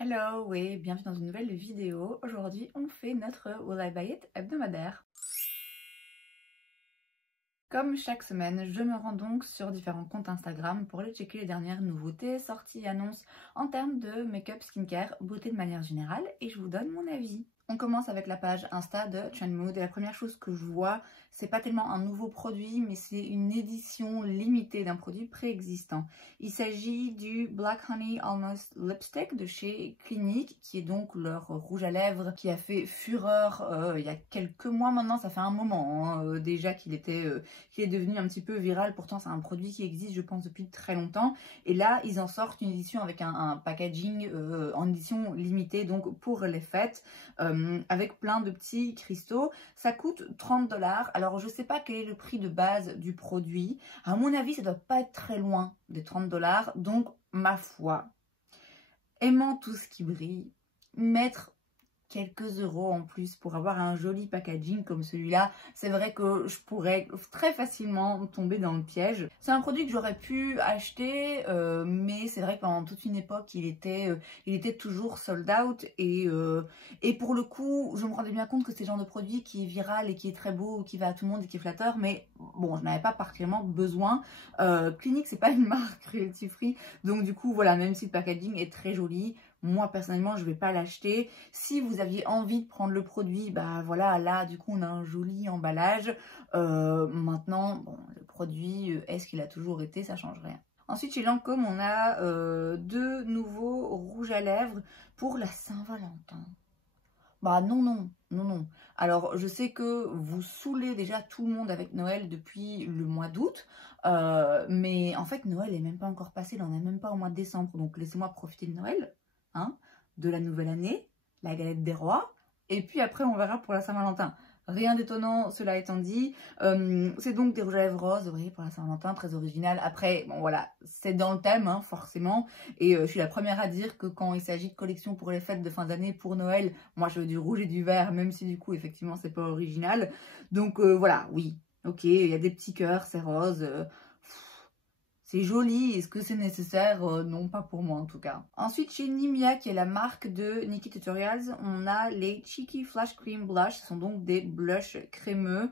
Hello et bienvenue dans une nouvelle vidéo. Aujourd'hui, on fait notre Will I Buy It hebdomadaire. Comme chaque semaine, je me rends donc sur différents comptes Instagram pour aller checker les dernières nouveautés, sorties et annonces en termes de make-up, skincare, beauté de manière générale et je vous donne mon avis. On commence avec la page Insta de Trendmood et la première chose que je vois, c'est pas tellement un nouveau produit, mais c'est une édition limitée d'un produit préexistant. Il s'agit du Black Honey Almost Lipstick de chez Clinique, qui est donc leur rouge à lèvres qui a fait fureur il y a quelques mois maintenant, ça fait un moment déjà qu'il est devenu un petit peu viral. Pourtant c'est un produit qui existe je pense depuis très longtemps et là ils en sortent une édition avec un packaging en édition limitée donc pour les fêtes. Avec plein de petits cristaux. Ça coûte 30 $. Alors je sais pas quel est le prix de base du produit. À mon avis, ça doit pas être très loin des 30 $. Donc ma foi, aimant tout ce qui brille, mettre quelques euros en plus pour avoir un joli packaging comme celui-là, c'est vrai que je pourrais très facilement tomber dans le piège. C'est un produit que j'aurais pu acheter, mais c'est vrai que pendant toute une époque, il était toujours sold out et pour le coup, je me rendais bien compte que c'est le genre de produit qui est viral et qui est très beau, qui va à tout le monde et qui est flatteur, mais bon, je n'avais pas particulièrement besoin. Clinique, c'est pas une marque cruelty free, donc du coup, voilà, même si le packaging est très joli, moi personnellement je vais pas l'acheter. Si vous aviez envie de prendre le produit, bah voilà, là du coup on a un joli emballage. Maintenant, bon, le produit, est-ce qu'il a toujours été, ça change rien. Ensuite chez Lancôme on a deux nouveaux rouges à lèvres pour la Saint-Valentin. Bah non, non, non, non. Alors, je sais que vous saoulez déjà tout le monde avec Noël depuis le mois d'août, mais en fait, Noël est même pas encore passé, là, on n'est même pas au mois de décembre, donc laissez-moi profiter de Noël, hein, de la nouvelle année, la galette des rois, et puis après, on verra pour la Saint-Valentin. Rien d'étonnant, cela étant dit. C'est donc des rouges à lèvres roses, vous voyez, pour la Saint-Valentin, très original. Après, bon voilà, c'est dans le thème, hein, forcément. Et je suis la première à dire que quand il s'agit de collection pour les fêtes de fin d'année, pour Noël, moi je veux du rouge et du vert, même si du coup, effectivement, c'est pas original. Donc voilà, oui, ok, il y a des petits cœurs, c'est rose. C'est joli, est-ce que c'est nécessaire? Non, pas pour moi en tout cas. Ensuite, chez Nimia, qui est la marque de Nikkie Tutorials, on a les Cheeky Flash Cream Blush. Ce sont donc des blushs crémeux.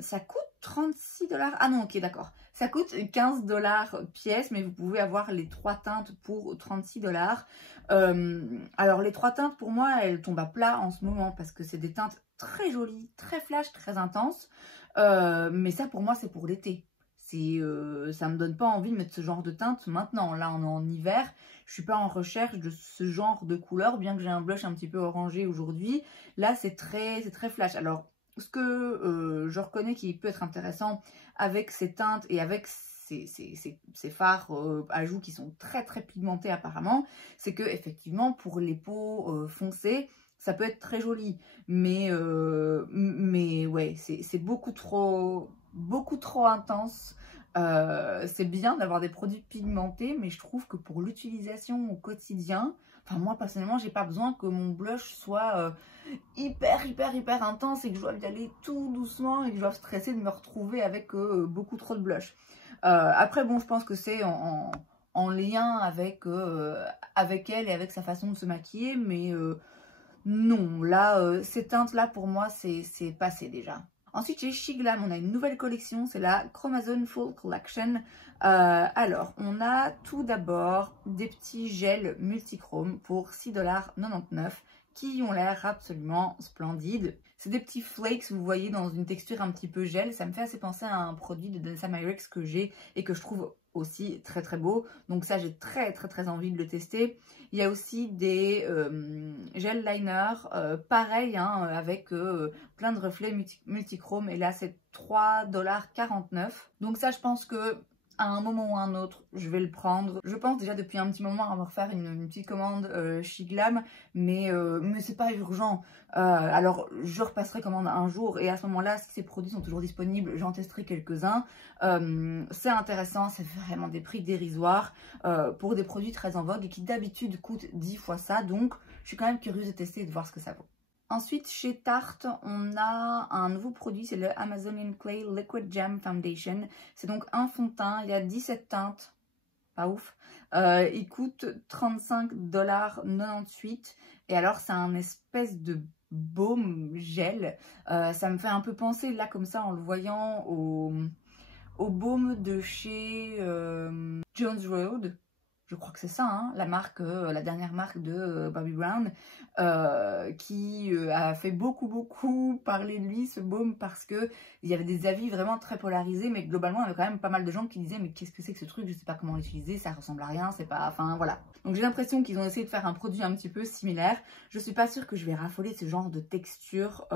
Ça coûte 36 $. Ah non, ok, d'accord. Ça coûte 15 $ pièce, mais vous pouvez avoir les trois teintes pour 36 $. Alors, les trois teintes, pour moi, elles tombent à plat en ce moment parce que c'est des teintes très jolies, très flash, très intenses. Mais ça, pour moi, c'est pour l'été. Ça me donne pas envie de mettre ce genre de teinte maintenant. Là, on est en hiver. Je suis pas en recherche de ce genre de couleur, bien que j'ai un blush un petit peu orangé aujourd'hui. Là, c'est très flash. Alors, ce que je reconnais qui peut être intéressant avec ces teintes et avec ces fards à joues qui sont très pigmentés apparemment, c'est que effectivement pour les peaux foncées, ça peut être très joli. Mais ouais, c'est beaucoup trop intense. C'est bien d'avoir des produits pigmentés, mais je trouve que pour l'utilisation au quotidien, enfin moi personnellement, j'ai pas besoin que mon blush soit hyper intense et que je dois y aller tout doucement et que je dois stresser de me retrouver avec beaucoup trop de blush. Après bon, je pense que c'est en lien avec elle et avec sa façon de se maquiller, mais non, là, ces teintes-là, pour moi, c'est passé déjà. Ensuite, chez Shiglam, on a une nouvelle collection, c'est la Chromazone Full Collection. Alors, on a tout d'abord des petits gels multichrome pour 6,99 $ qui ont l'air absolument splendides. C'est des petits flakes, vous voyez, dans une texture un petit peu gel. Ça me fait assez penser à un produit de Danessa Myricks que j'ai et que je trouve aussi très beau. Donc ça, j'ai très envie de le tester. Il y a aussi des gel liners, pareil, hein, avec plein de reflets multichrome. Et là, c'est 3,49 $. Donc ça, je pense que à un moment ou un autre, je vais le prendre. Je pense déjà depuis un petit moment à me refaire une petite commande chez Glam, mais c'est pas urgent. Alors, je repasserai commande un jour et à ce moment-là, si ces produits sont toujours disponibles, j'en testerai quelques-uns. C'est intéressant, c'est vraiment des prix dérisoires pour des produits très en vogue et qui d'habitude coûtent 10 fois ça. Donc, je suis quand même curieuse de tester et de voir ce que ça vaut. Ensuite, chez Tarte, on a un nouveau produit, c'est le Amazonian Clay Liquid Gem Foundation. C'est donc un fond de teint, il y a 17 teintes. pas ouf. Il coûte 35,98 $. Et alors, c'est un espèce de baume gel. Ça me fait un peu penser, là, comme ça, en le voyant, au baume de chez Jones Road. Je crois que c'est ça, hein, la marque, la dernière marque de Bobbi Brown, qui a fait beaucoup parler de lui, ce baume, parce que il y avait des avis vraiment très polarisés, mais globalement, il y avait quand même pas mal de gens qui disaient mais qu'est-ce que c'est que ce truc, je sais pas comment l'utiliser, ça ressemble à rien, c'est pas... Enfin, voilà. Donc j'ai l'impression qu'ils ont essayé de faire un produit un petit peu similaire. Je suis pas sûre que je vais raffoler ce genre de texture.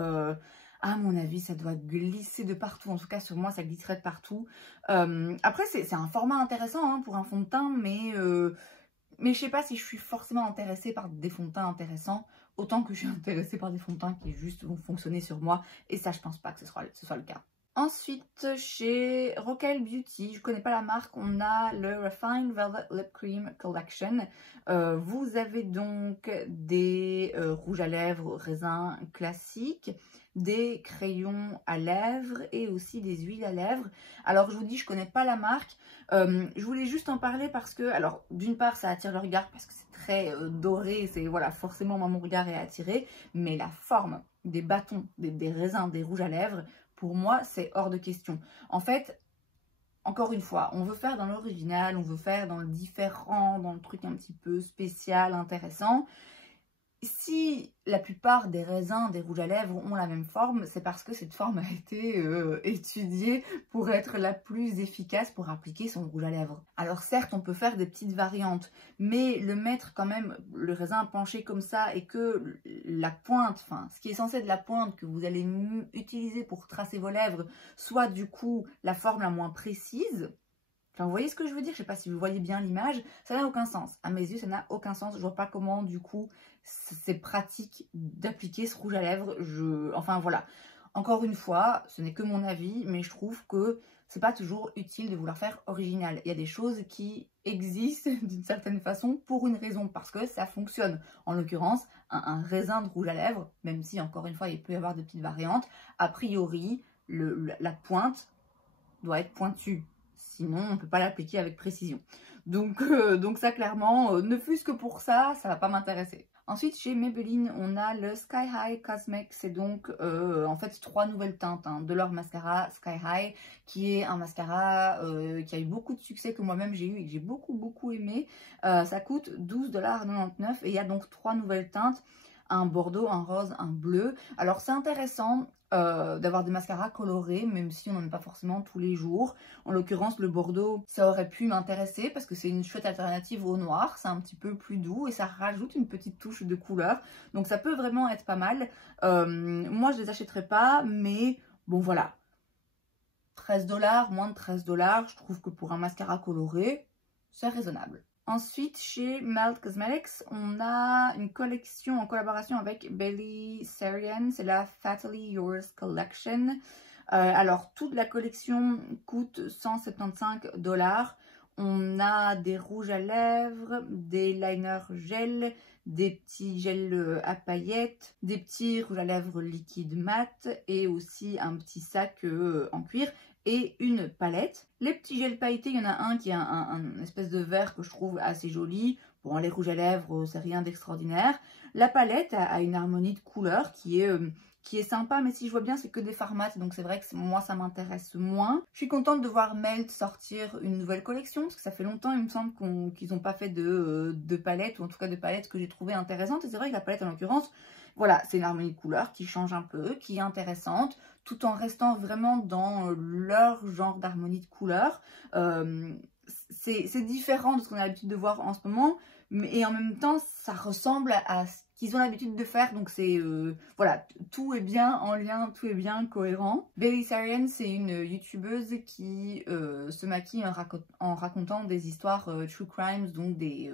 À mon avis, ça doit glisser de partout. En tout cas, sur moi, ça glisserait de partout. Après, c'est un format intéressant hein, pour un fond de teint, mais je sais pas si je suis forcément intéressée par des fonds de teint intéressants, autant que je suis intéressée par des fonds de teint qui juste vont fonctionner sur moi. Et ça, je pense pas que ce soit le cas. Ensuite, chez Rockwell Beauty, je connais pas la marque, on a le Refined Velvet Lip Cream Collection. Vous avez donc des rouges à lèvres raisin classiques, des crayons à lèvres et aussi des huiles à lèvres. Alors je vous dis, je connais pas la marque. Je voulais juste en parler parce que, alors d'une part ça attire le regard parce que c'est très doré, c'est voilà, forcément moi mon regard est attiré, mais la forme des bâtons, des raisins, des rouges à lèvres, pour moi c'est hors de question. En fait, encore une fois, on veut faire dans l'original, on veut faire dans le différent, dans le truc un petit peu spécial, intéressant. Si la plupart des raisins, des rouges à lèvres ont la même forme, c'est parce que cette forme a été étudiée pour être la plus efficace pour appliquer son rouge à lèvres. Alors certes, on peut faire des petites variantes, mais le mettre quand même, le raisin penché comme ça, et que la pointe, enfin ce qui est censé être la pointe que vous allez utiliser pour tracer vos lèvres, soit du coup la forme la moins précise. Enfin, vous voyez ce que je veux dire? Je ne sais pas si vous voyez bien l'image. Ça n'a aucun sens. À mes yeux, ça n'a aucun sens. Je ne vois pas comment, du coup, c'est pratique d'appliquer ce rouge à lèvres. Enfin, voilà. Encore une fois, ce n'est que mon avis, mais je trouve que c'est pas toujours utile de vouloir faire original. Il y a des choses qui existent d'une certaine façon pour une raison, parce que ça fonctionne. En l'occurrence, un raisin de rouge à lèvres, même si, encore une fois, il peut y avoir de petites variantes, a priori, la pointe doit être pointue. Sinon, on ne peut pas l'appliquer avec précision. Donc ça, clairement, ne fût-ce que pour ça, ça ne va pas m'intéresser. Ensuite, chez Maybelline, on a le Sky High Cosmic. C'est donc, en fait, 3 nouvelles teintes hein, de leur mascara Sky High, qui est un mascara qui a eu beaucoup de succès, que moi-même j'ai eu et que j'ai beaucoup aimé. Ça coûte 12,99 $. Et il y a donc 3 nouvelles teintes. Un bordeaux, un rose, un bleu. Alors, c'est intéressant d'avoir des mascaras colorés, même si on n'en a pas forcément tous les jours. En l'occurrence, le bordeaux, ça aurait pu m'intéresser parce que c'est une chouette alternative au noir. C'est un petit peu plus doux et ça rajoute une petite touche de couleur. Donc ça peut vraiment être pas mal. Moi, je les achèterai pas, mais bon, voilà. 13 $, moins de 13 $, je trouve que pour un mascara coloré, c'est raisonnable. Ensuite, chez Melt Cosmetics, on a une collection en collaboration avec Bailey Sarian. C'est la Fatally Yours Collection. Alors, toute la collection coûte 175 $. On a des rouges à lèvres, des liners gel, des petits gels à paillettes, des petits rouges à lèvres liquides mat et aussi un petit sac en cuir et une palette. Les petits gels pailletés, il y en a un qui a un espèce de vert que je trouve assez joli. Bon, les rouges à lèvres, c'est rien d'extraordinaire. La palette a une harmonie de couleurs qui est sympa, mais si je vois bien, c'est que des formats, donc c'est vrai que moi, ça m'intéresse moins. Je suis contente de voir Melt sortir une nouvelle collection, parce que ça fait longtemps, il me semble qu'ils n'ont pas fait de palette, ou en tout cas de palettes que j'ai trouvées intéressantes. Et c'est vrai que la palette, en l'occurrence, voilà, c'est une harmonie de couleurs qui change un peu, qui est intéressante, tout en restant vraiment dans leur genre d'harmonie de couleurs. C'est différent de ce qu'on a l'habitude de voir en ce moment, et en même temps, ça ressemble à ce qu'ils ont l'habitude de faire, donc c'est voilà, tout est bien en lien, tout est bien cohérent. Bailey Sarian, c'est une youtubeuse qui se maquille en racontant des histoires true crimes, donc des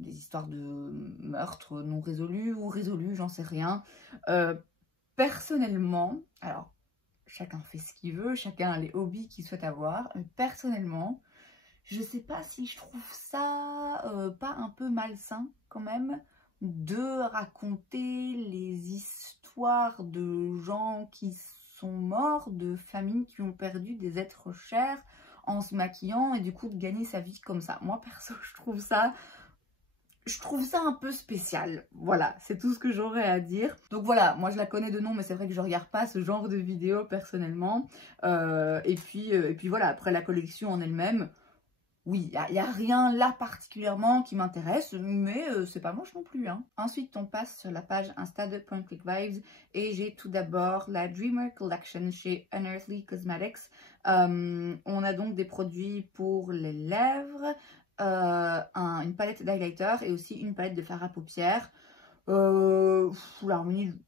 histoires de meurtres non résolus ou résolus, j'en sais rien. Personnellement, alors chacun fait ce qu'il veut, chacun a les hobbies qu'il souhaite avoir, mais personnellement, je sais pas si je trouve ça pas un peu malsain quand même de raconter les histoires de gens qui sont morts, de familles qui ont perdu des êtres chers en se maquillant et du coup de gagner sa vie comme ça. Moi perso, je trouve ça un peu spécial. Voilà, c'est tout ce que j'aurais à dire. Donc voilà, moi je la connais de nom, mais c'est vrai que je regarde pas ce genre de vidéos personnellement. Et puis voilà, après la collection en elle-même, oui, il n'y a rien là particulièrement qui m'intéresse, mais c'est pas moche non plus. Hein. Ensuite, on passe sur la page Insta de Point Click Vibes et j'ai tout d'abord la Dreamer Collection chez Unearthly Cosmetics. On a donc des produits pour les lèvres, une palette d'highlighter et aussi une palette de fard à paupières. L'harmonie de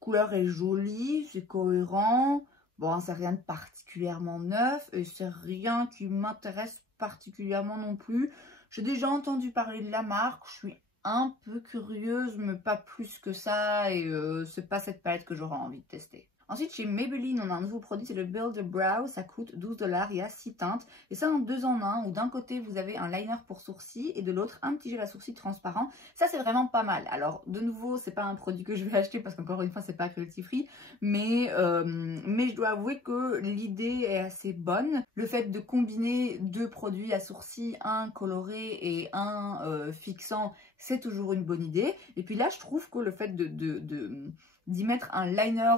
couleur est jolie, c'est cohérent. Bon, c'est rien de particulièrement neuf et c'est rien qui m'intéresse particulièrement non plus. J'ai déjà entendu parler de la marque, je suis un peu curieuse, mais pas plus que ça et c'est pas cette palette que j'aurais envie de tester. Ensuite, chez Maybelline, on a un nouveau produit, c'est le Build a Brow. Ça coûte 12 $. Il y a 6 teintes. Et ça en 2 en 1, où d'un côté, vous avez un liner pour sourcils et de l'autre, un petit gel à sourcils transparent. Ça, c'est vraiment pas mal. Alors, de nouveau, c'est pas un produit que je vais acheter parce qu'encore une fois, c'est pas cruelty free. Mais je dois avouer que l'idée est assez bonne. Le fait de combiner 2 produits à sourcils, un coloré et un fixant, c'est toujours une bonne idée. Et puis là, je trouve que le fait d'y mettre un liner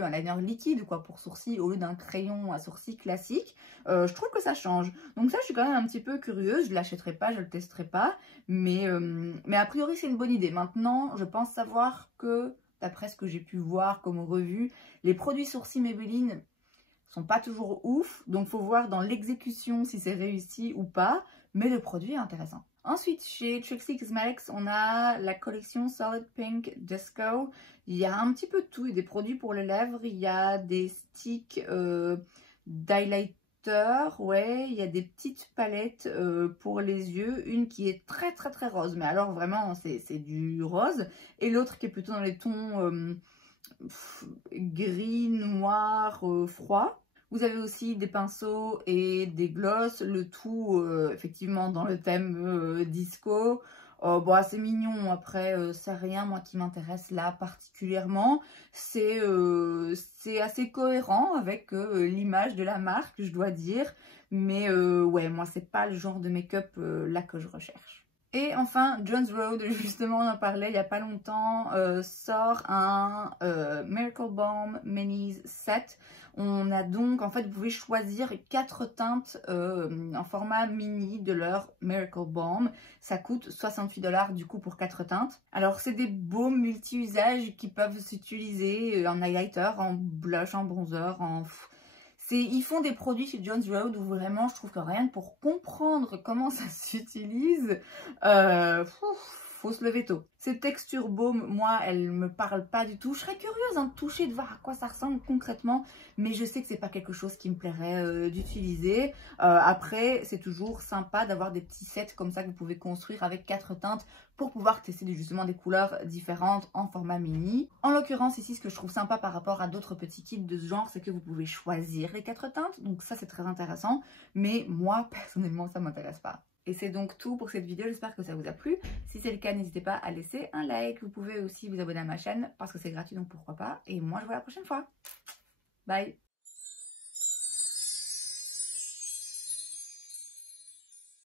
un liner liquide quoi pour sourcils au lieu d'un crayon à sourcils classique, je trouve que ça change. Donc ça, je suis quand même un petit peu curieuse. Je l'achèterai pas, je le testerai pas, mais a priori c'est une bonne idée. Maintenant, je pense savoir que d'après ce que j'ai pu voir comme revue, les produits sourcils Maybelline sont pas toujours ouf, donc faut voir dans l'exécution si c'est réussi ou pas, mais le produit est intéressant. Ensuite, chez Trixie Cosmetics, on a la collection Solid Pink Disco. Il y a un petit peu de tout, il y a des produits pour les lèvres, il y a des sticks d'highlighter, ouais, il y a des petites palettes pour les yeux, une qui est très très très rose, mais alors vraiment c'est du rose, et l'autre qui est plutôt dans les tons gris, noir, froid. Vous avez aussi des pinceaux et des glosses, le tout effectivement dans le thème disco. Bon, c'est mignon, après c'est rien moi qui m'intéresse là particulièrement. C'est assez cohérent avec l'image de la marque, je dois dire. Mais ouais, moi c'est pas le genre de make-up là que je recherche. Et enfin, Jones Road, justement on en parlait il n'y a pas longtemps, sort un Miracle Balm Minis Set. On a donc, en fait, vous pouvez choisir 4 teintes en format mini de leur Miracle Balm. Ça coûte 68 $ du coup pour 4 teintes. Alors c'est des baumes multi-usages qui peuvent s'utiliser en highlighter, en blush, en bronzer, ils font des produits chez Jones Road où vraiment je trouve que rien que pour comprendre comment ça s'utilise, faut se lever tôt. Ces textures baume, moi, elles me parlent pas du tout. Je serais curieuse de toucher, de voir à quoi ça ressemble concrètement, mais je sais que c'est pas quelque chose qui me plairait d'utiliser. Après, c'est toujours sympa d'avoir des petits sets comme ça que vous pouvez construire avec 4 teintes pour pouvoir tester justement des couleurs différentes en format mini. En l'occurrence, ici, ce que je trouve sympa par rapport à d'autres petits kits de ce genre, c'est que vous pouvez choisir les 4 teintes. Donc ça, c'est très intéressant. Mais moi, personnellement, ça m'intéresse pas. Et c'est donc tout pour cette vidéo, j'espère que ça vous a plu. Si c'est le cas, n'hésitez pas à laisser un like. Vous pouvez aussi vous abonner à ma chaîne parce que c'est gratuit, donc pourquoi pas. Et moi, je vous vois la prochaine fois. Bye!